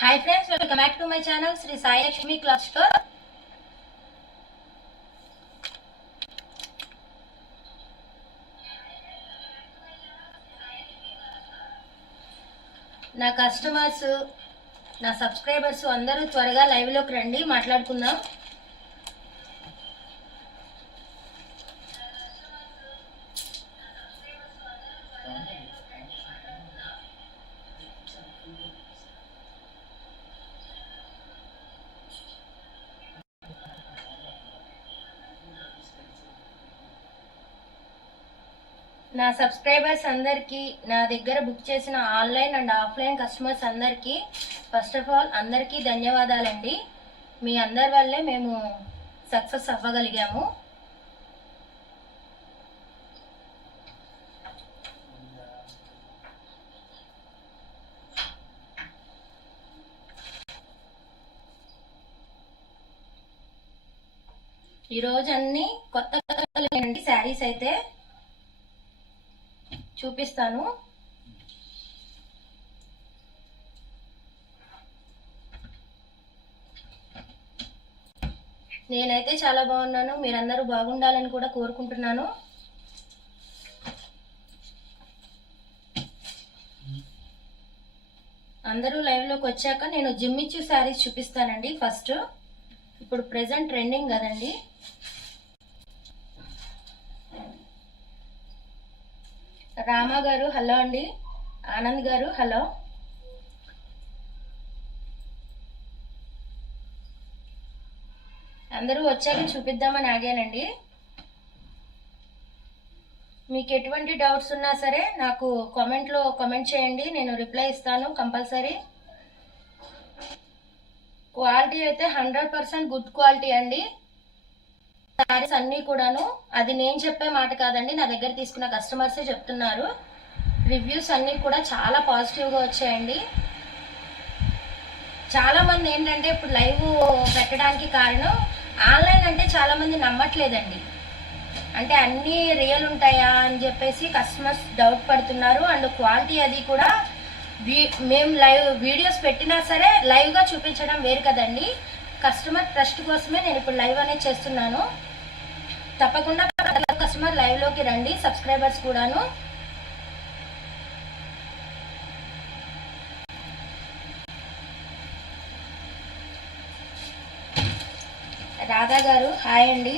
Hi friends, welcome back to my channel Sri Sai Lakshmi Cloth Store. నా customers నా subscribers అందరూ త్వరగా live లోకి రండి, మాట్లాడుకుందాం. నా సబ్స్క్రైబర్స్ అందరికీ, నా దగ్గర బుక్ చేసిన ఆన్లైన్ అండ్ ఆఫ్లైన్ కస్టమర్స్ అందరికీ ఫస్ట్ ఆఫ్ ఆల్ అందరికీ ధన్యవాదాలండి. మీ అందరి వల్లే మేము సక్సెస్ అవ్వగలిగాము. ఈరోజు అన్ని కొత్త శారీస్ అయితే చూపిస్తాను. నేనైతే చాలా బాగున్నాను, మీరందరూ బాగుండాలని కూడా కోరుకుంటున్నాను. అందరూ లైవ్ లోకి వచ్చాక నేను జిమ్మిచ్చు శారీస్ చూపిస్తానండి. ఫస్ట్ ఇప్పుడు ప్రెజెంట్ ట్రెండింగ్ కదండి. రామ గారు హలో అండి, ఆనంద్ గారు హలో. అందరూ వచ్చాక చూపిద్దామని ఆగానండి. మీకు ఎటువంటి డౌట్స్ ఉన్నా సరే నాకు కామెంట్లో కామెంట్ చేయండి, నేను రిప్లై ఇస్తాను కంపల్సరీ. క్వాలిటీ అయితే 100% గుడ్ క్వాలిటీ అండి. శారీస్ అన్నీ కూడాను, అది నేను చెప్పే మాట కాదండి, నా దగ్గర తీసుకున్న కస్టమర్సే చెప్తున్నారు. రివ్యూస్ అన్నీ కూడా చాలా పాజిటివ్గా వచ్చాయండి. చాలామంది ఏంటంటే ఇప్పుడు లైవ్ పెట్టడానికి కారణం ఆన్లైన్ అంటే చాలామంది నమ్మట్లేదండి. అంటే అన్నీ రియల్ ఉంటాయా అని చెప్పేసి కస్టమర్స్ డౌట్ పడుతున్నారు. అండ్ క్వాలిటీ అది కూడా మేము లైవ్ వీడియోస్ పెట్టినా సరే లైవ్గా చూపించడం వేరు కదండి. కస్టమర్ ట్రస్ట్ కోసమే నేను ఇప్పుడు లైవ్ అనేది చేస్తున్నాను. తప్పకుండా కస్టమర్ లైవ్ లోకి రండి, సబ్స్క్రైబర్స్ కూడాను. రాధా గారు హాయ్ అండి.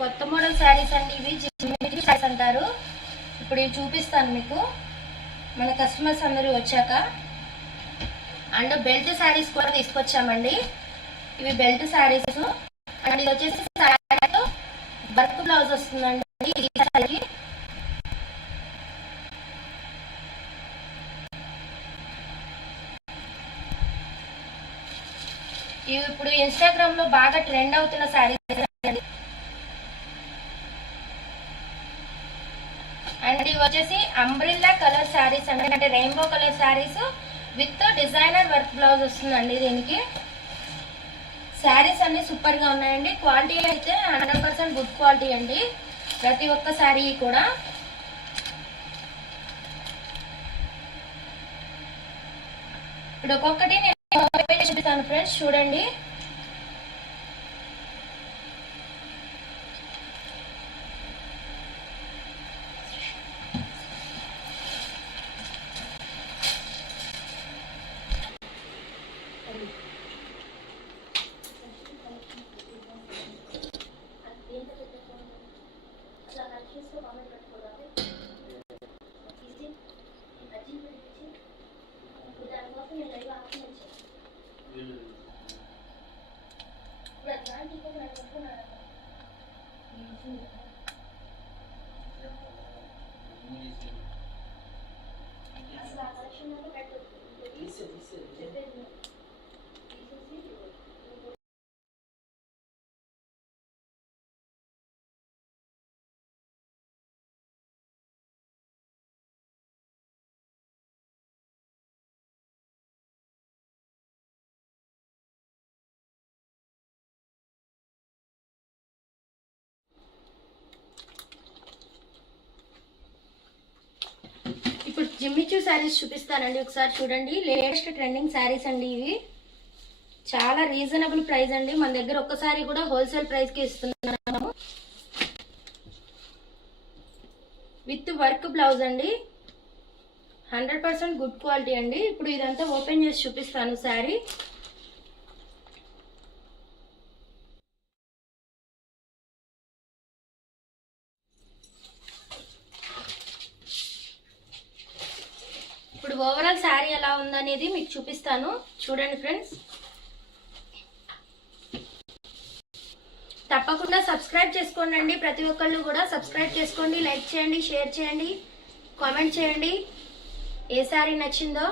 కొత్త మోడల్ శారీస్ అండి ఇవి, జిమ్మిచు శారీస్ అంటారు. ఇప్పుడు ఇవి చూపిస్తాను మీకు మన కస్టమర్స్ అందరూ వచ్చాక. అండ్ బెల్ట్ శారీస్ కూడా తీసుకొచ్చామండి. ఇవి బెల్ట్ శారీస్ అండ్ ఇది వచ్చేసి వర్క్ బ్లౌజ్ వస్తుందండి ఈ శారీకి. ఇవి ఇప్పుడు ఇన్స్టాగ్రామ్ లో బాగా ట్రెండ్ అవుతున్న శారీస్. అండ్ ఇవి వచ్చేసి అంబ్రిల్లా కలర్ శారీస్ అండి, అంటే rainbow colour saris with designer work blouse వస్తుందండి దీనికి. శారీస్ అన్ని సూపర్ గా ఉన్నాయండి. క్వాలిటీ అయితే 100% గుడ్ క్వాలిటీ అండి ప్రతి ఒక్క శారీ కూడా. ఇప్పుడు ఒక్కొక్కటి నేను చూపిస్తాను ఫ్రెండ్స్, చూడండి. జిమ్మిచూ శారీస్ చూపిస్తానండి, ఒకసారి చూడండి. లేటెస్ట్ ట్రెండింగ్ శారీస్ అండి ఇవి. చాలా రీజనబుల్ ప్రైస్ అండి. మన దగ్గర ఒక్కసారి కూడా హోల్సేల్ ప్రైస్ కి ఇస్తున్నాము. విత్ వర్క్ బ్లౌజ్ అండి. 100% గుడ్ క్వాలిటీ అండి. ఇప్పుడు ఇదంతా ఓపెన్ చేసి చూపిస్తాను శారీ. ఇప్పుడు ఓవరాల్ శారీ ఎలా ఉందనేది మీకు చూపిస్తాను, చూడండి ఫ్రెండ్స్. తప్పకుండా సబ్స్క్రైబ్ చేసుకోండి. ప్రతి ఒక్కళ్ళు కూడా సబ్స్క్రైబ్ చేసుకోండి, లైక్ చేయండి, షేర్ చేయండి, కామెంట్ చేయండి ఏ శారీ నచ్చిందో.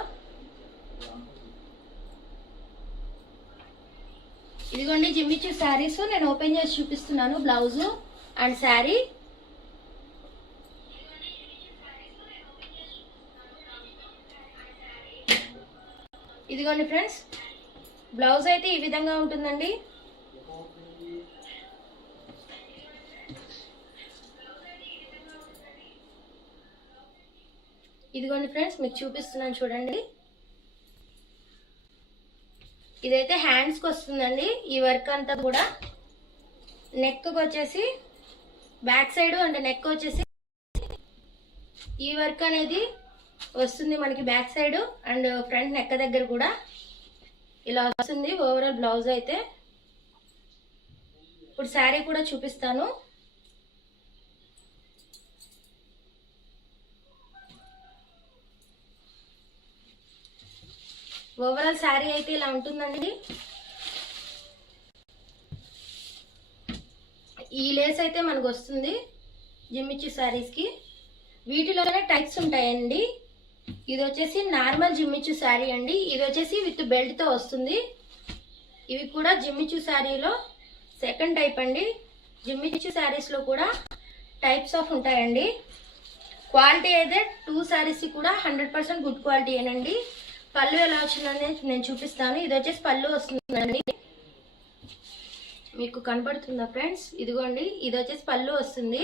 ఇదిగోండి జిమ్మిచూ శారీస్ నేను ఓపెన్ చేసి చూపిస్తున్నాను. Blouse and sari. ఇదిగోండి ఫ్రెండ్స్, బ్లౌజ్ అయితే ఈ విధంగా ఉంటుందండి. ఇదిగోండి ఫ్రెండ్స్, మీకు చూపిస్తున్నాను చూడండి. ఇదైతే హ్యాండ్స్కి వస్తుందండి ఈ వర్క్ అంతా కూడా. నెక్కి వచ్చేసి బ్యాక్ సైడ్ అండ్ నెక్ వచ్చేసి ఈ వర్క్ అనేది వస్తుంది మనకి back side and front neck దగ్గర కూడా ఇలా వస్తుంది ఓవరాల్ బ్లౌజ్ అయితే. ఇప్పుడు శారీ కూడా చూపిస్తాను. ఓవరాల్ శారీ అయితే ఇలా ఉంటుందండి. ఈ లేస్ అయితే మనకు వస్తుంది జిమ్మిచూ శారీస్ కి. వీటిలోనే టైప్స్ ఉంటాయండి. ఇది వచ్చేసి నార్మల్ జిమ్మిచూ శారీ అండి. ఇది వచ్చేసి విత్ బెల్ట్ తో వస్తుంది. ఇవి కూడా జిమ్మిచూ శారీలో సెకండ్ టైప్ అండి. జిమ్మిచూ శారీస్ లో కూడా టైప్స్ ఆఫ్ ఉంటాయండి. క్వాలిటీ అయితే 2 శారీస్ కూడా 100% గుడ్ క్వాలిటీ ఏనండి. పళ్ళు ఎలా వచ్చిందని నేను చూపిస్తాను. ఇది వచ్చేసి పళ్ళు వస్తుందండి, మీకు కనపడుతుందా ఫ్రెండ్స్? ఇదిగోండి, ఇది వచ్చేసి పళ్ళు వస్తుంది.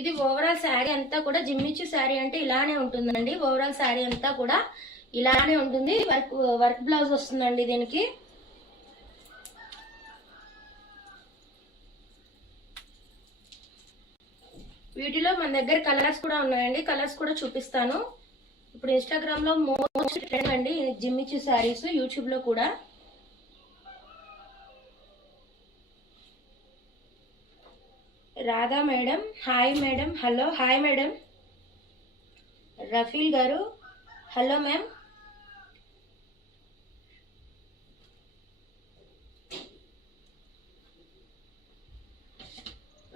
ఇది ఓవరాల్ శారీ అంతా కూడా జిమ్మిచూ శారీ అంటే ఇలానే ఉంటుందండి. ఓవరాల్ శారీ అంతా కూడా ఇలానే ఉంటుంది. వర్క్ బ్లౌజ్ వస్తుందండి దీనికి. వీటిలో మన దగ్గర కలర్స్ కూడా ఉన్నాయండి, కలర్స్ కూడా చూపిస్తాను. ఇప్పుడు ఇన్స్టాగ్రామ్ లో మోస్ట్ ట్రెండ్ అండి జిమ్మిచూ శారీస్, యూట్యూబ్ లో కూడా. Radha madam hi madam. Hello hi madam. Rifle గారు హలో మ్యామ్.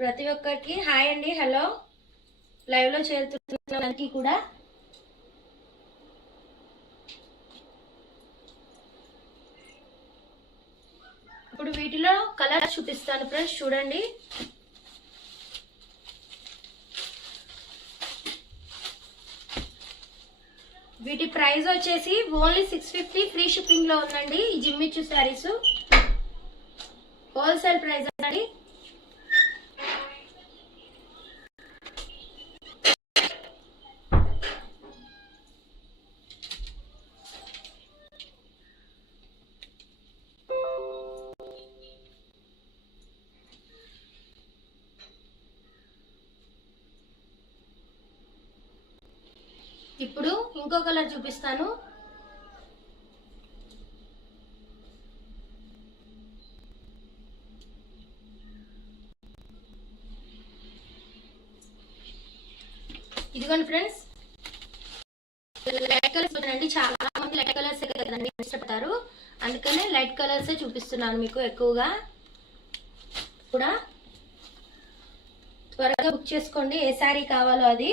ప్రతి ఒక్కరికి హాయ్ అండి, హలో. లైవ్ లో చేరుతున్నకి కూడా ఇప్పుడు వీటిలో కలర్ చూపిస్తాను ఫ్రెండ్స్, చూడండి. వీటి ప్రైస్ వచ్చేసి ఓన్లీ 650 ఫ్రీ షిప్పింగ్ లో ఉందండి. ఈ జిమ్మిచూ శారీస్ హోల్సేల్ ప్రైస్ అండి. ఇప్పుడు ఇంకో కలర్ చూపిస్తాను. ఇదిగోండి ఫ్రెండ్స్, లైట్ కలర్స్ అండి. చాలా మంది లైట్ కలర్స్ కదండి ఇష్టపడతారు, అందుకనే లైట్ కలర్సే చూపిస్తున్నాను మీకు ఎక్కువగా. కూడా త్వరగా బుక్ చేసుకోండి ఏ శారీ కావాలో అది.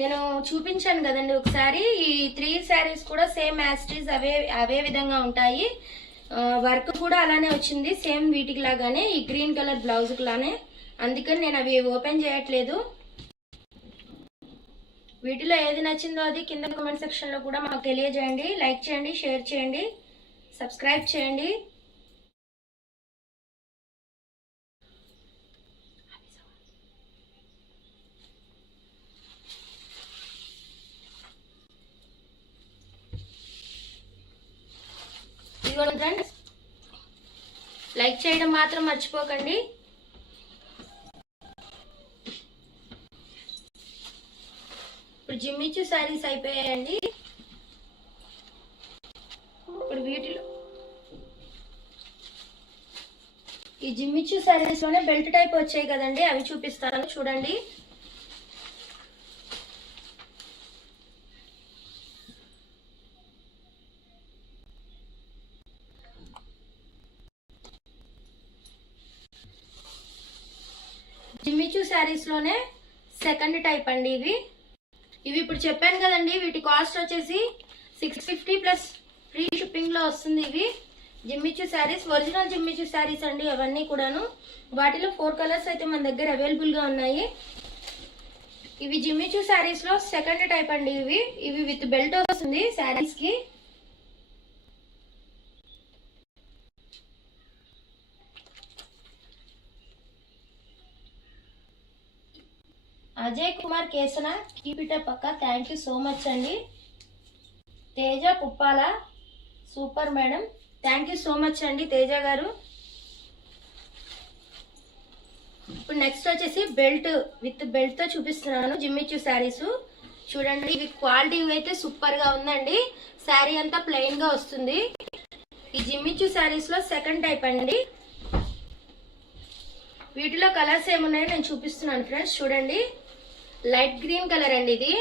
నేను చూపించాను కదండి ఒకసారి, ఈ 3 శారీస్ కూడా సేమ్ యాస్టీస్ అవే విధంగా ఉంటాయి. వర్క్ కూడా అలానే వచ్చింది సేమ్ వీటికి లాగానే, ఈ గ్రీన్ కలర్ బ్లౌజ్ లానే. అందుకని నేను అవి ఓపెన్ చేయట్లేదు. వీటిలో ఏది నచ్చిందో అది కింద కామెంట్ సెక్షన్ లో కూడా మాకు తెలియజేయండి. లైక్ చేయండి, షేర్ చేయండి, సబ్స్క్రైబ్ చేయండి. చేయడం మాత్రం మర్చిపోకండి. ఇప్పుడు జిమ్మిచ్చు శారీస్ అయిపోయాయండి. ఇప్పుడు వీటిలో ఈ జిమ్మిచ్చు శారీస్ లోనే బెల్ట్ టైప్ వచ్చాయి కదండి, అవి చూపిస్తాను చూడండి. జిమ్మిచ్చు శారీస్ లోనే సెకండ్ టైప్ అండి ఇవి. ఇప్పుడు చెప్పాను కదండి, వీటి కాస్ట్ వచ్చేసి 650 ప్లస్ ఫ్రీ షిప్పింగ్ లో వస్తుంది. ఇవి జిమ్మిచ్చు శారీస్, ఒరిజినల్ జిమ్మిచ్చు శారీస్ అండి అవన్నీ కూడాను. వాటిలో 4 కలర్స్ అయితే మన దగ్గర అవైలబుల్ గా ఉన్నాయి. ఇవి జిమ్మిచ్చు శారీస్ లో సెకండ్ టైప్ అండి. ఇవి విత్ బెల్ట్ వస్తుంది శారీస్ కి. Ajay Kumar Kesana, keep it up అక్క, థ్యాంక్ యూ సో మచ్ అండి. Teja Puppala, super madam, thank you so much అండి తేజ గారు. ఇప్పుడు నెక్స్ట్ వచ్చేసి బెల్ట్ విత్ బెల్ట్ తో చూపిస్తున్నాను జిమ్మిచ్చు శారీస్. చూడండి, ఇవి క్వాలిటీ అయితే సూపర్ గా ఉందండి. శారీ అంతా ప్లెయిన్ గా వస్తుంది. ఈ జిమ్మిచ్చు శారీస్ లో సెకండ్ టైప్ అండి. వీటిలో కలర్స్ ఏమున్నాయో నేను చూపిస్తున్నాను ఫ్రెండ్స్. చూడండి, లైట్ గ్రీన్ కలర్ అండి ఇది.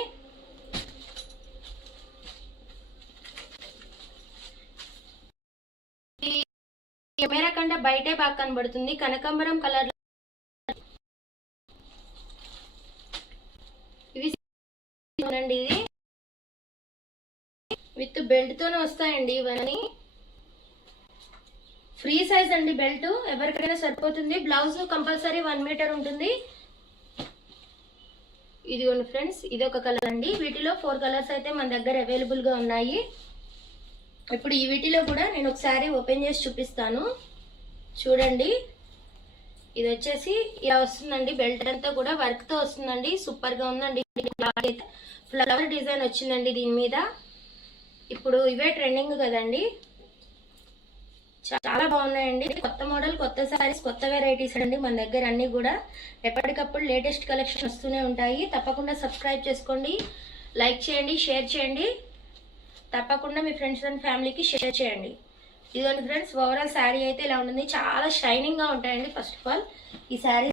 కెమెరా కంటే బయటే బాగా కనబడుతుంది. కనకాంబరం కలర్ ఇవి ఇది విత్ బెల్ట్ తోనే వస్తాయండి. ఇవన్నీ ఫ్రీ సైజ్ అండి. బెల్ట్ ఎవరికైనా సరిపోతుంది. బ్లౌజ్ కంపల్సరీ 1 మీటర్ ఉంటుంది. ఇదిగోండి ఫ్రెండ్స్, ఇది ఒక కలర్ అండి. వీటిలో 4 కలర్స్ అయితే మన దగ్గర అవైలబుల్ గా ఉన్నాయి. ఇప్పుడు ఈ వీటిలో కూడా నేను ఒకసారి ఓపెన్ చేసి చూపిస్తాను. చూడండి, ఇది వచ్చేసి ఇలా వస్తుందండి. బెల్ట్ అంతా కూడా వర్క్ తో వస్తుందండి. సూపర్ గా ఉందండి. ఫ్లవర్ డిజైన్ వచ్చిందండి దీని మీద. ఇప్పుడు ఇవే ట్రెండింగ్ కదండి, చాలా బాగున్నాయండి. కొత్త మోడల్, కొత్త సారీస్, కొత్త వెరైటీస్ అండి మన దగ్గర అన్ని కూడా. ఎప్పటికప్పుడు లేటెస్ట్ కలెక్షన్ వస్తూనే ఉంటాయి. తప్పకుండా సబ్స్క్రైబ్ చేసుకోండి, లైక్ చేయండి, షేర్ చేయండి. తప్పకుండా మీ ఫ్రెండ్స్ అండ్ ఫ్యామిలీకి షేర్ చేయండి. ఇదిగోండి ఫ్రెండ్స్, ఓవరాల్ శారీ అయితే ఇలా ఉంటుంది. చాలా షైనింగ్ గా ఉంటాయండి. ఫస్ట్ ఆఫ్ ఆల్ ఈ శారీ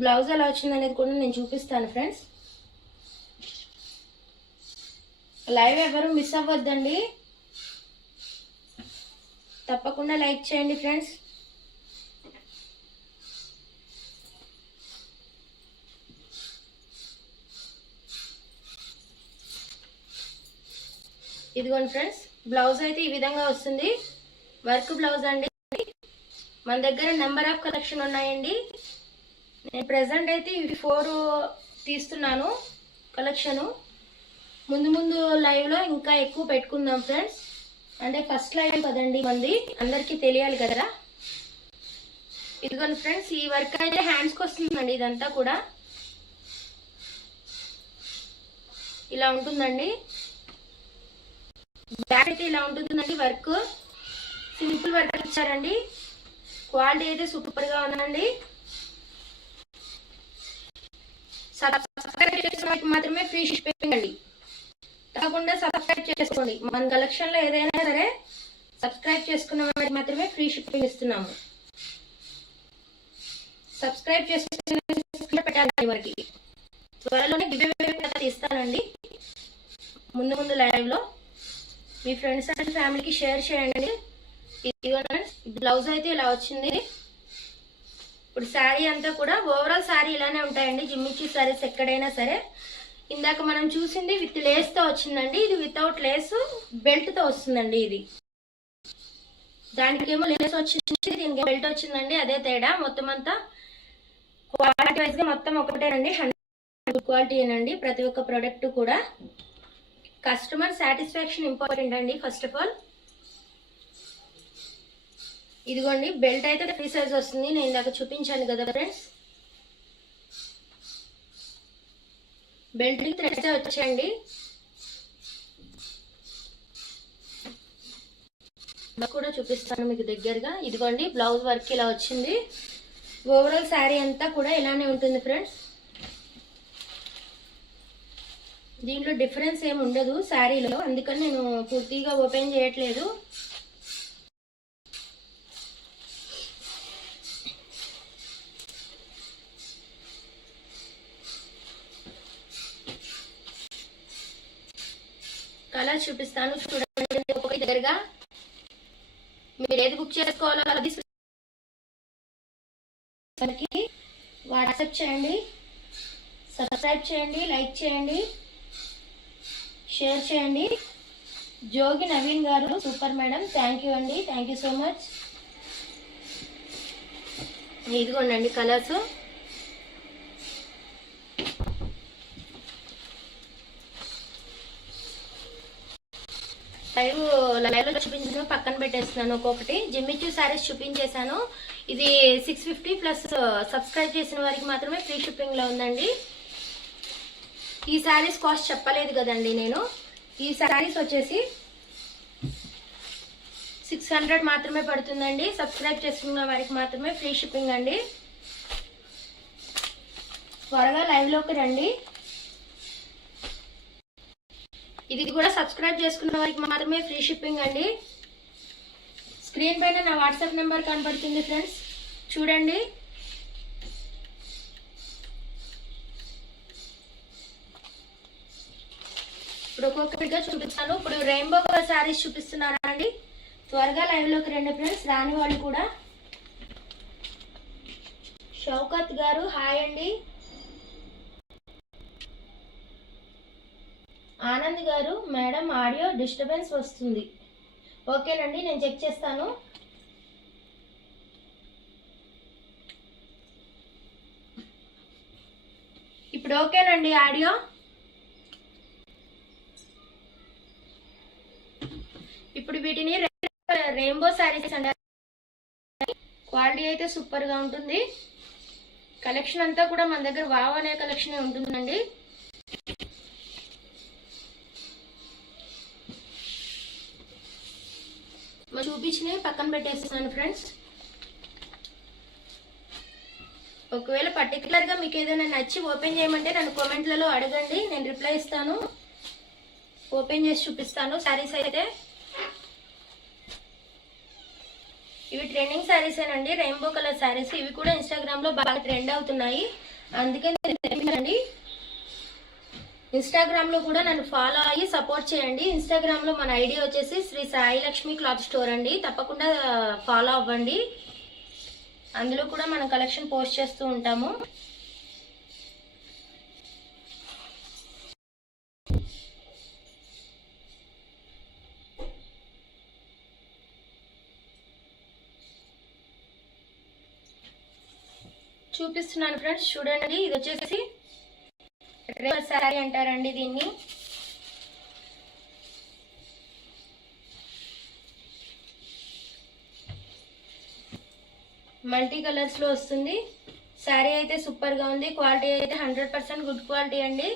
బ్లౌజ్ ఎలా వచ్చింది అనేది కూడా నేను చూపిస్తాను ఫ్రెండ్స్. లైవ్ ఎవరు మిస్ అవ్వద్దండి, తప్పకుండా లైక్ చేయండి ఫ్రెండ్స్. ఇదిగోండి ఫ్రెండ్స్, బ్లౌజ్ అయితే ఈ విధంగా వస్తుంది. వర్క్ బ్లౌజ్ అండి. మన దగ్గర నెంబర్ ఆఫ్ కలెక్షన్ ఉన్నాయండి. నేను ప్రెసెంట్ అయితే ఇవి 4 తీస్తున్నాను కలెక్షను. ముందు ముందు లైవ్ లో ఇంకా ఎక్కువ పెట్టుకుందాం ఫ్రెండ్స్. అంటే ఫస్ట్ లైవ్ కదండి మంది, అందరికీ తెలియాలి కదా. ఇదిగోండి ఫ్రెండ్స్, ఈ వర్క్ అయితే హ్యాండ్స్కి వస్తుందండి. ఇదంతా కూడా ఇలా ఉంటుందండి. బ్యాక్ అయితే ఇలా ఉంటుందండి. వర్క్ సింపుల్ వర్క్ ఇచ్చారండి. క్వాలిటీ అయితే సూపర్ గా ఉందండి. సబ్స్క్రైబ్ చేసిన వాటికి మాత్రమే ఫ్రీ షిప్పింగ్ అండి. తప్పకుండా సబ్స్క్రైబ్ చేసుకోండి. మన కలెక్షన్ లో ఏదైనా సరే సబ్స్క్రైబ్ చేసుకున్న వారికి మాత్రమే ఫ్రీ షిప్పింగ్ ఇస్తున్నాము. సబ్స్క్రైబ్ చేసుకుని పెట్టాలి. మనకి త్వరలోనే గివ్ అవే ఇస్తానండి. ముందు లైవ్ లో మీ ఫ్రెండ్స్ అండ్ ఫ్యామిలీకి షేర్ చేయండి. బ్లౌజ్ అయితే ఇలా వచ్చింది. ఇప్పుడు శారీ అంతా కూడా ఓవరాల్ శారీ ఇలానే ఉంటాయండి. జిమ్మిచ్చు శారీస్ ఎక్కడైనా సరే. ఇందాక మనం చూసింది విత్ లేస్ తో వచ్చిందండి. ఇది వితౌట్ లేస్ బెల్ట్ తో వస్తుందండి. ఇది దానికి ఏమో లేస్ వచ్చింది, దీనికి బెల్ట్ వచ్చిందండి. అదే తేడా. మొత్తం అంతా క్వాలిటీ వైజ్ గా మొత్తం ఒకటేనండి. 100% క్వాలిటీ ఏనండి ప్రతి ఒక్క ప్రోడక్ట్ కూడా. కస్టమర్ సాటిస్ఫాక్షన్ ఇంపార్టెంట్ అండి ఫస్ట్ ఆఫ్ ఆల్. ఇదిగోండి, బెల్ట్ అయితే ఫ్రీ సైజ్ వస్తుంది. నేను ఇందాక చూపించాను కదా ఫ్రెండ్స్. బెల్ట్ థ్రెడ్స్ వచ్చాయండి. కూడా చూపిస్తాను మీకు దగ్గరగా. ఇదిగోండి బ్లౌజ్ వర్క్ ఇలా వచ్చింది. ఓవరాల్ శారీ అంతా కూడా ఇలానే ఉంటుంది ఫ్రెండ్స్. దీంట్లో డిఫరెన్స్ ఏమి ఉండదు శారీలో, అందుకని నేను పూర్తిగా ఓపెన్ చేయట్లేదు. కలర్ చూపిస్తాను చూడండి ఒక్కొక్క దగ్గరగా. మీరు ఏది బుక్ చేసుకోవాలో అది వాట్సాప్ చేయండి, సబ్స్క్రైబ్ చేయండి, లైక్ చేయండి, షేర్ చేయండి. జోగి నవీన్ గారు సూపర్ మేడం, థ్యాంక్ యూ అండి, థ్యాంక్ యూ సో మచ్. ఇదిగోండి కలర్స్. లైవ్ లో చూపించాను, పక్కన పెట్టేస్తున్నాను. ఒక్కొక్కటి జిమ్మిచూ శారీస్ చూపించేశాను. ఇది 650 ప్లస్ సబ్స్క్రైబ్ చేసిన వారికి మాత్రమే ఫ్రీ షిప్పింగ్ లో ఉందండి. ఈ శారీస్ కాస్ట్ చెప్పలేదు కదండి నేను. ఈ శారీస్ వచ్చేసి 600 మాత్రమే పడుతుందండి. సబ్స్క్రైబ్ చేసుకున్న వారికి మాత్రమే ఫ్రీ షిప్పింగ్ అండి. త్వరగా లైవ్ లోకి రండి. ఇది కూడా సబ్స్క్రైబ్ చేసుకున్న వారికి మాత్రమే ఫ్రీ షిప్పింగ్ అండి. స్క్రీన్ పైన నా వాట్సాప్ నెంబర్ కనపడుతుంది ఫ్రెండ్స్, చూడండి. ఇప్పుడు ఒక్కొక్కటిగా చూపిస్తాను. ఇప్పుడు రెయిన్బో కలర్ శారీస్ చూపిస్తున్నారా అండి. త్వరగా లైవ్ లోకి రండి ఫ్రెండ్స్, రాని వాళ్ళు కూడా. షౌకత్ గారు హాయ్ అండి. ఆనంద్ గారు మేడం ఆడియో డిస్టర్బెన్స్ వస్తుంది. ఓకేనండి, నేను చెక్ చేస్తాను. ఇప్పుడు ఓకేనండి ఆడియో. ఇప్పుడు వీటిని రెయిన్బో శారీస్ అంటారు. క్వాలిటీ అయితే సూపర్ గా ఉంటుంది. కలెక్షన్ అంతా కూడా మన దగ్గర వావ్ అనే కలెక్షన్ ఉంటుందండి. చూపించినవి పక్కన పెట్టేస్తున్నాను ఫ్రెండ్స్. ఒకవేళ పర్టికులర్ గా మీకు ఏదైనా నచ్చి ఓపెన్ చేయమంటే నన్ను కామెంట్లలో అడగండి, నేను రిప్లై ఇస్తాను. ఓపెన్ చేసి చూపిస్తాను శారీస్ అయితే. ఇవి ట్రెండింగ్ శారీస్ ఏనండి, రెయిన్బో కలర్ శారీస్. ఇవి కూడా ఇన్స్టాగ్రామ్ లో బాగా ట్రెండ్ అవుతున్నాయి, అందుకని ఇన్స్టాగ్రామ్ లో కూడా నన్ను ఫాలో అయ్యి సపోర్ట్ చేయండి. ఇన్స్టాగ్రామ్ లో మన ఐడి వచ్చేసి శ్రీ సాయి లక్ష్మి క్లాత్ స్టోర్ అండి. తప్పకుండా ఫాలో అవ్వండి. అందులో కూడా మనం కలెక్షన్ పోస్ట్ చేస్తూ ఉంటాము. చూపిస్తున్నాను ఫ్రెండ్స్, చూడండి. ఇది వచ్చేసి రెయిన్బో శారీ అంటారండి దీన్ని. మల్టీ కలర్స్ లో వస్తుంది. శారీ అయితే సూపర్ గా ఉంది. క్వాలిటీ అయితే 100% గుడ్ క్వాలిటీ అండి.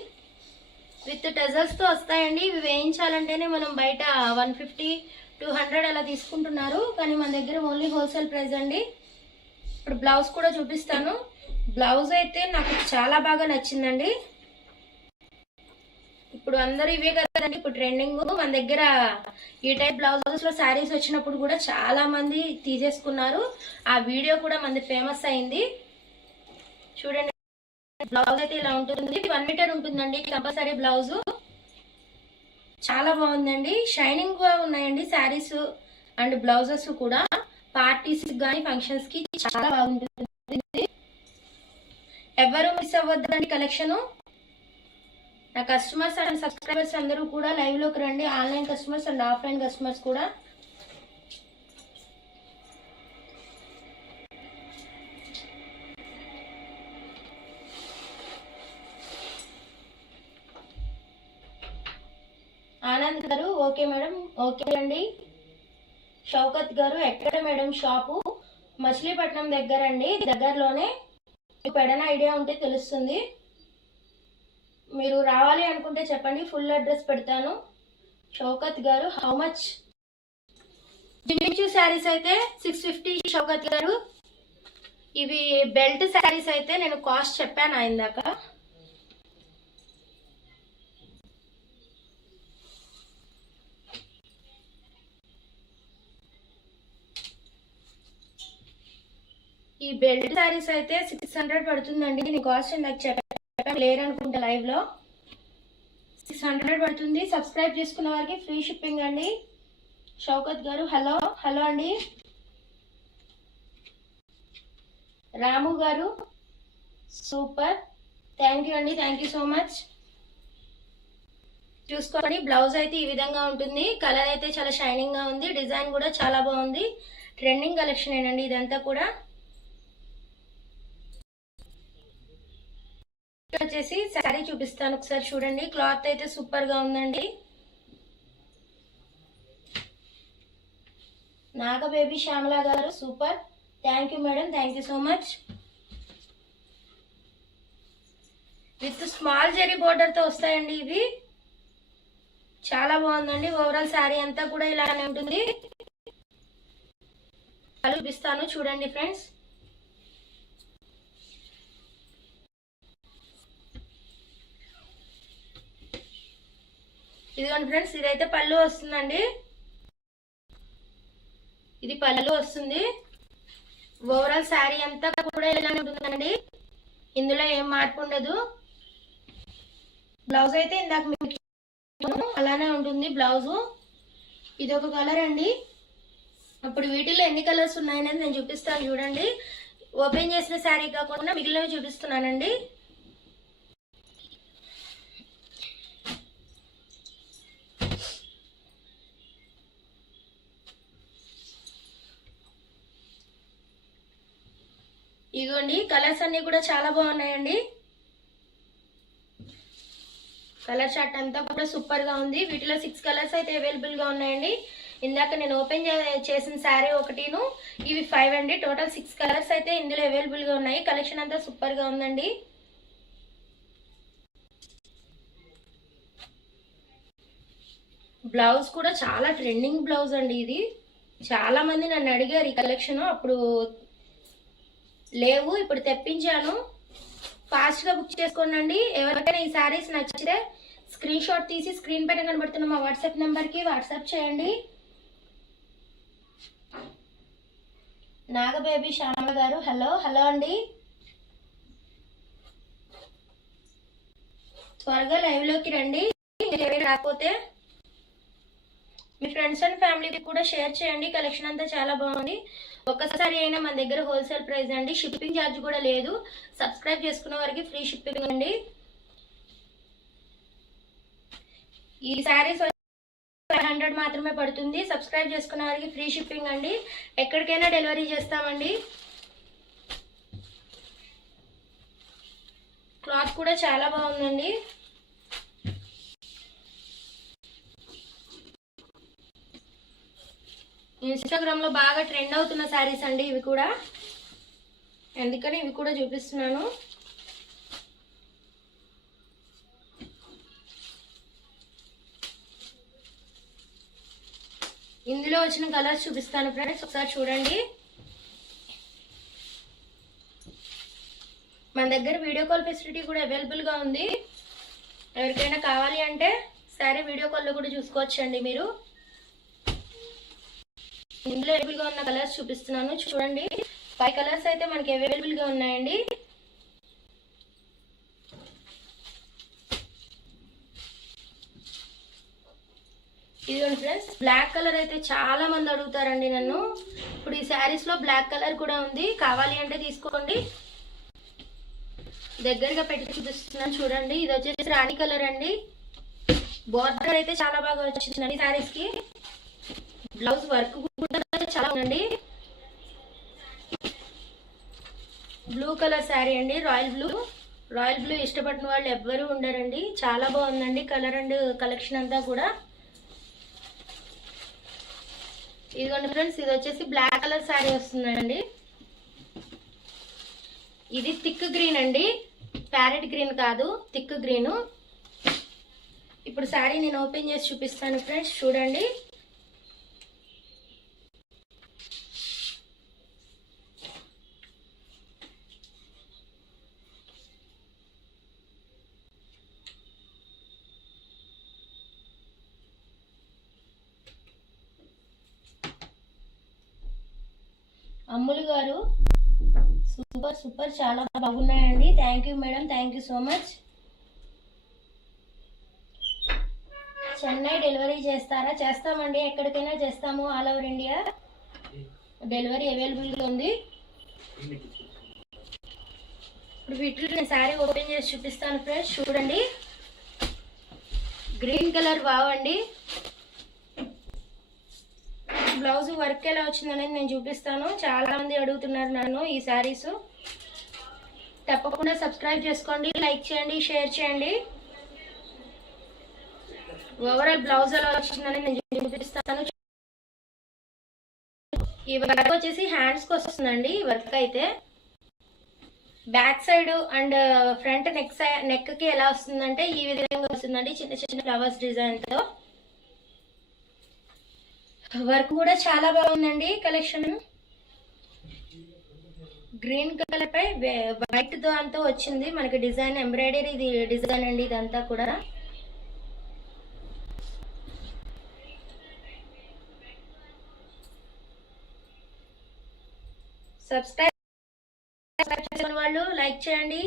విత్ టజల్స్ తో వస్తాయండి. ఇవి వేయించాలంటేనే మనం బయట 150-200 అలా తీసుకుంటున్నారు, కానీ మన దగ్గర ఓన్లీ హోల్సేల్ ప్రైస్ అండి. ఇప్పుడు బ్లౌజ్ కూడా చూపిస్తాను. బ్లౌజ్ అయితే నాకు చాలా బాగా నచ్చిందండి. ఇప్పుడు అందరూ ఇవే కదండి ఇప్పుడు ట్రెండింగ్. మన దగ్గర ఈ టైప్ బ్లౌజెస్ లో శారీస్ వచ్చినప్పుడు కూడా చాలా మంది తీసేసుకున్నారు. ఆ వీడియో కూడా మనది ఫేమస్ అయింది. చూడండి, బ్లౌజ్ అయితే ఇలా ఉంటుంది. 1 మీటర్ ఉంటుందండి కంపల్సరీ బ్లౌజ్. చాలా బాగుందండి. షైనింగ్ గా ఉన్నాయండి శారీస్ అండ్ బ్లౌజెస్ కూడా. పార్టీస్ కానీ ఫంక్షన్స్ కి చాలా బాగుంటుంది. ఎవరు మిస్ అవ్వద్దండి కలెక్షన్. నా కస్టమర్స్ అండ్ సబ్స్క్రైబర్స్ అందరూ కూడా లైవ్ లోకి రండి. Online customers and offline customers కూడా. ఆనంద్ గారు ఓకే మేడం. ఓకే అండి. షౌకత్ గారు ఎక్కడ మేడం షాపు? మచిలీపట్నం దగ్గర అండి, దగ్గరలోనే. మీకు పెడన ఐడియా ఉంటే తెలుస్తుంది. మీరు రావాలి అనుకుంటే చెప్పండి, ఫుల్ అడ్రస్ పెడతాను. షౌకత్ గారు హౌ మచ్? జిమ్మిచూ శారీస్ అయితే 650 షౌకత్ గారు. ఇవి బెల్ట్ శారీస్ అయితే నేను కాస్ట్ చెప్పాను ఇందాక. ఈ బెల్ట్ శారీస్ అయితే 600 పడుతుందండి. నేను కాస్ట్ నాకు చెప్పాను లేరనుకుంటా లైవ్ లో. 600 పడుతుంది. సబ్స్క్రైబ్ చేసుకున్న వారికి ఫ్రీ షిప్పింగ్ అండి. షౌకత్ గారు హలో హలో అండి. రాము గారు సూపర్, థ్యాంక్ యూ అండి, థ్యాంక్ యూ సో మచ్. చూసుకోండి, బ్లౌజ్ అయితే ఈ విధంగా ఉంటుంది. కలర్ అయితే చాలా షైనింగ్ గా ఉంది. డిజైన్ కూడా చాలా బాగుంది. ట్రెండింగ్ కలెక్షన్ ఏనండి ఇదంతా కూడా. వచ్చేసి శారీ చూపిస్తాను ఒకసారి చూడండి. క్లాత్ అయితే సూపర్ గా ఉందండి. నాగ Baby Shyamala garu super, thank you madam, thank you so much. With small zari border తో వస్తాయండి ఇవి. చాలా బాగుందండి. ఓవరాల్ శారీ అంతా కూడా ఇలానే ఉంటుంది. చూపిస్తాను చూడండి ఫ్రెండ్స్. ఇదిగోండి ఫ్రెండ్స్, ఇదైతే పళ్ళు వస్తుందండి. ఇది పళ్ళు వస్తుంది. ఓవరాల్ శారీ అంతా కూడా ఇలానే ఉంటుందండి. ఇందులో ఏం మార్పు ఉండదు. బ్లౌజ్ అయితే ఇందాక మీకు అలానే ఉంటుంది బ్లౌజు. ఇది ఒక కలర్ అండి. అప్పుడు వీటిలో ఎన్ని కలర్స్ ఉన్నాయనేది నేను చూపిస్తాను చూడండి. ఓపెన్ చేసిన శారీ కాకుండా మిగిలినవి చూపిస్తున్నానండి. ఇదిగోండి, కలర్స్ అన్ని కూడా చాలా బాగున్నాయండి. కలర్ చార్ట్ అంతా కూడా సూపర్ గా ఉంది. వీటిలో 6 కలర్స్ అయితే అవైలబుల్ గా ఉన్నాయండి. ఇందాక నేను ఓపెన్ చేసిన శారీ ఒకటిను, ఇవి 5 అండి. టోటల్ 6 కలర్స్ అయితే ఇందులో అవైలబుల్ గా ఉన్నాయి. కలెక్షన్ అంతా సూపర్ గా ఉందండి. బ్లౌజ్ కూడా చాలా ట్రెండింగ్ బ్లౌజ్ అండి. ఇది చాలా మంది నన్ను అడిగారు ఈ కలెక్షన్. అప్పుడు లేవు, ఇప్పుడు తెప్పించాను. ఫాస్ట్ గా బుక్ చేసుకోండి. ఎవరికైనా ఈ శారీస్ నచ్చితే స్క్రీన్ షాట్ తీసి స్క్రీన్ పైన కనబడుతున్న మా వాట్సాప్ నెంబర్ కి వాట్సాప్ చేయండి. నాగ బేబీ శ్యామల గారు హలో హలో అండి. త్వరగా లైవ్ లోకి రండి. రాకపోతే మీ ఫ్రెండ్స్ అండ్ ఫ్యామిలీకి కూడా షేర్ చేయండి. కలెక్షన్ అంతా చాలా బాగుంది. ఒక్కసారి అయినా మన దగ్గర హోల్సేల్ ప్రైస్ అండి. షిప్పింగ్ ఛార్జ్ కూడా లేదు. సబ్స్క్రైబ్ చేసుకున్న వారికి ఫ్రీ షిప్పింగ్ అండి. ఈ శారీస్ 500 మాత్రమే పడుతుంది. సబ్స్క్రైబ్ చేసుకున్న వారికి ఫ్రీ షిప్పింగ్ అండి. ఎక్కడికైనా డెలివరీ చేస్తామండి. క్లాత్ కూడా చాలా బాగుందండి. ఇన్స్టాగ్రామ్ లో బాగా ట్రెండ్ అవుతున్న శారీస్ అండి ఇవి కూడా. అందుకని ఇవి కూడా చూపిస్తున్నాను. ఇందులో వచ్చిన కలర్స్ చూపిస్తాను ఫ్రెండ్స్, ఒకసారి చూడండి. మన దగ్గర వీడియో కాల్ ఫెసిలిటీ కూడా అవైలబుల్ గా ఉంది. ఎవరికైనా కావాలి అంటే శారీ వీడియో కాల్ లో కూడా చూసుకోవచ్చండి మీరు. ఇందులో అవైలబుల్ గా ఉన్న కలర్స్ చూపిస్తున్నాను చూడండి. 5 కలర్స్ అయితే మనకి అవైలబుల్ గా ఉన్నాయండి. ఇదిగోండి ఫ్రెండ్స్, బ్లాక్ కలర్ అయితే చాలా మంది అడుగుతారండి నన్ను. ఇప్పుడు ఈ శారీస్ లో బ్లాక్ కలర్ కూడా ఉంది. కావాలి అంటే తీసుకోండి. దగ్గరగా పెట్టి చూపిస్తున్నాను చూడండి. ఇది వచ్చేసి రాణి కలర్ అండి. బోర్డర్ అయితే చాలా బాగా వచ్చిందండి శారీస్ కి. బ్లౌజ్ వర్క్ కూడా చాలా ఉందండి. బ్లూ కలర్ శారీ అండి, రాయల్ బ్లూ. రాయల్ బ్లూ ఇష్టపడిన వాళ్ళు ఎవ్వరూ ఉండరండి. చాలా బాగుందండి కలర్ అండ్ కలెక్షన్ అంతా కూడా. ఇదిగోండి ఫ్రెండ్స్, ఇది వచ్చేసి బ్లాక్ కలర్ శారీ వస్తుందండి. ఇది థిక్ గ్రీన్ అండి, ప్యారెట్ గ్రీన్ కాదు, థిక్ గ్రీన్. ఇప్పుడు శారీ నేను ఓపెన్ చేసి చూపిస్తాను ఫ్రెండ్స్ చూడండి. అమ్ములు గారు సూపర్ సూపర్ చాలా బాగున్నాయండి. Thank you madam, thank you so much. Chennai delivery చేస్తారా? చేస్తామండి, ఎక్కడికైనా చేస్తాము, ఆల్ ఓవర్ ఇండియా డెలివరీ అవైలబుల్గా ఉంది. ఇప్పుడు వీటిలో నేను శారీ ఓపెన్ చేసి చూపిస్తాను ఫ్రెండ్స్, చూడండి. గ్రీన్ కలర్ బావండి. బ్లౌజ్ వర్క్ ఎలా వచ్చిందనేది నేను చూపిస్తాను. చాలా మంది అడుగుతున్నారు నన్ను ఈ శారీస్. తప్పకుండా సబ్స్క్రైబ్ చేసుకోండి, లైక్ చేయండి, షేర్ చేయండి. ఓవరాల్ బ్లౌజ్ ఎలా వచ్చిందని నేను చూపిస్తాను. ఈ వర్క్ వచ్చేసి హ్యాండ్స్ కి వస్తుందండి. వర్క్ అయితే back side and front neck కి ఎలా వస్తుందంటే ఈ విధంగా వస్తుందండి, చిన్న చిన్న ఫ్లవర్స్ డిజైన్ తో. వర్క్ కూడా చాలా బాగుందండి. కలెక్షన్ గ్రీన్ కలర్ పై వైట్ తో అంతా వచ్చింది మనకి డిజైన్, ఎంబ్రాయిడరీ డిజైన్ అండి ఇదంతా కూడా. సబ్స్క్రైబ్ చేసుకున్న వాళ్ళు లైక్ చేయండి,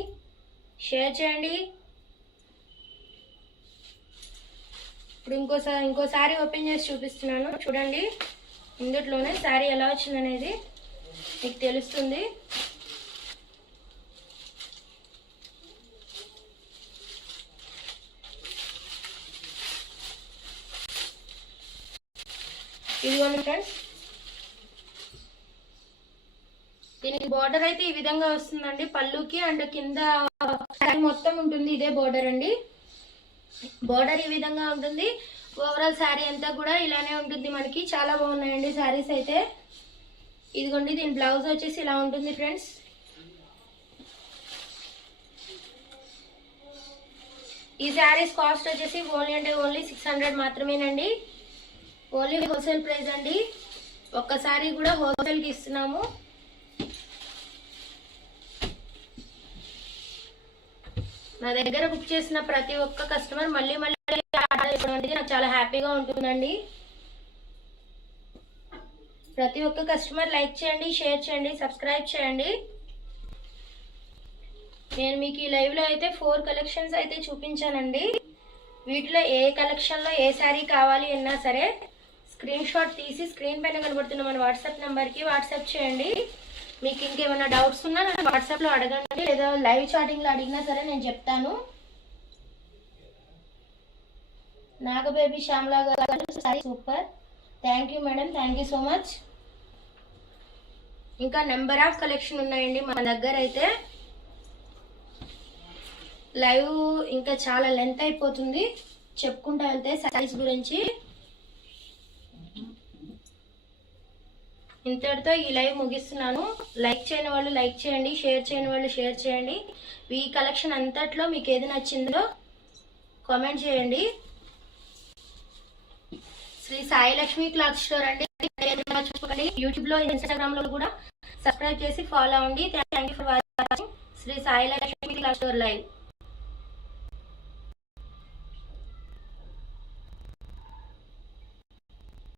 షేర్ చేయండి. ఇప్పుడు ఇంకో శారీ ఓపెన్ చేసి చూపిస్తున్నాను, చూడండి. ఇందులోనే శారీ ఎలా వచ్చిందనేది మీకు తెలుస్తుంది. ఇదిగోండి ఫ్రెండ్స్, దీనికి బోర్డర్ అయితే ఈ విధంగా వస్తుందండి పళ్ళుకి, అండ్ కింద మొత్తం ఉంటుంది ఇదే బోర్డర్ అండి. బోర్డర్ ఈ విధంగా ఉంటుంది. ఓవరాల్ శారీ అంతా కూడా ఇలానే ఉంటుంది మనకి. చాలా బాగున్నాయండి శారీస్ అయితే. ఇదిగోండి, దీని బ్లౌజ్ వచ్చేసి ఇలా ఉంటుంది ఫ్రెండ్స్. ఈ శారీస్ కాస్ట్ వచ్చేసి ఓన్లీ 600 మాత్రమేనండి. ఓన్లీ హోల్సేల్ ప్రైస్ అండి. ఒక్కసారి కూడా హోల్సేల్కి ఇస్తున్నాము. నా దగ్గర బుక్ చేసిన ప్రతి ఒక్క కస్టమర్ మళ్ళీ ఆర్డర్ ఇవ్వడం అనేది నాకు చాలా హ్యాపీగా ఉంటుందండి. ప్రతి ఒక్క కస్టమర్ లైక్ చేయండి, షేర్ చేయండి, సబ్స్క్రైబ్ చేయండి. నేను మీకు ఈ లైవ్లో అయితే 4 కలెక్షన్స్ అయితే చూపించానండి. వీటిలో ఏ కలెక్షన్లో ఏ శారీ కావాలి అన్నా సరే స్క్రీన్ షాట్ తీసి స్క్రీన్ పైన కనబడుతున్న మన వాట్సాప్ నెంబర్కి వాట్సాప్ చేయండి. మీకు ఇంకేమైనా డౌట్స్ ఉన్నా నాకు వాట్సాప్లో అడగండి, లేదా లైవ్ చాటింగ్లో అడిగినా సరే నేను చెప్తాను. నాగబేబీ శ్యామలా గారు sorry super, thank you madam, thank you so much. ఇంకా నెంబర్ ఆఫ్ కలెక్షన్ ఉన్నాయండి మన దగ్గర అయితే. లైవ్ ఇంకా చాలా లెంత్ అయిపోతుంది చెప్పుకుంటా వెళ్తే సారీస్ గురించి. ఇంతటితో ఈ లైవ్ ముగిస్తున్నాను. లైక్ చేయని వాళ్ళు లైక్ చేయండి, షేర్ చేయని వాళ్ళు షేర్ చేయండి. ఈ కలెక్షన్ అంతట్లో మీకు ఏది నచ్చిందో కామెంట్ చేయండి. శ్రీ సాయి లక్ష్మి క్లాత్ స్టోర్ అండి. మర్చిపోకండి, యూట్యూబ్లో ఇన్స్టాగ్రామ్లో కూడా సబ్స్క్రైబ్ చేసి ఫాలో అవ్వండి. Thank you for watching Shri Sai Lakshmi cloth store live.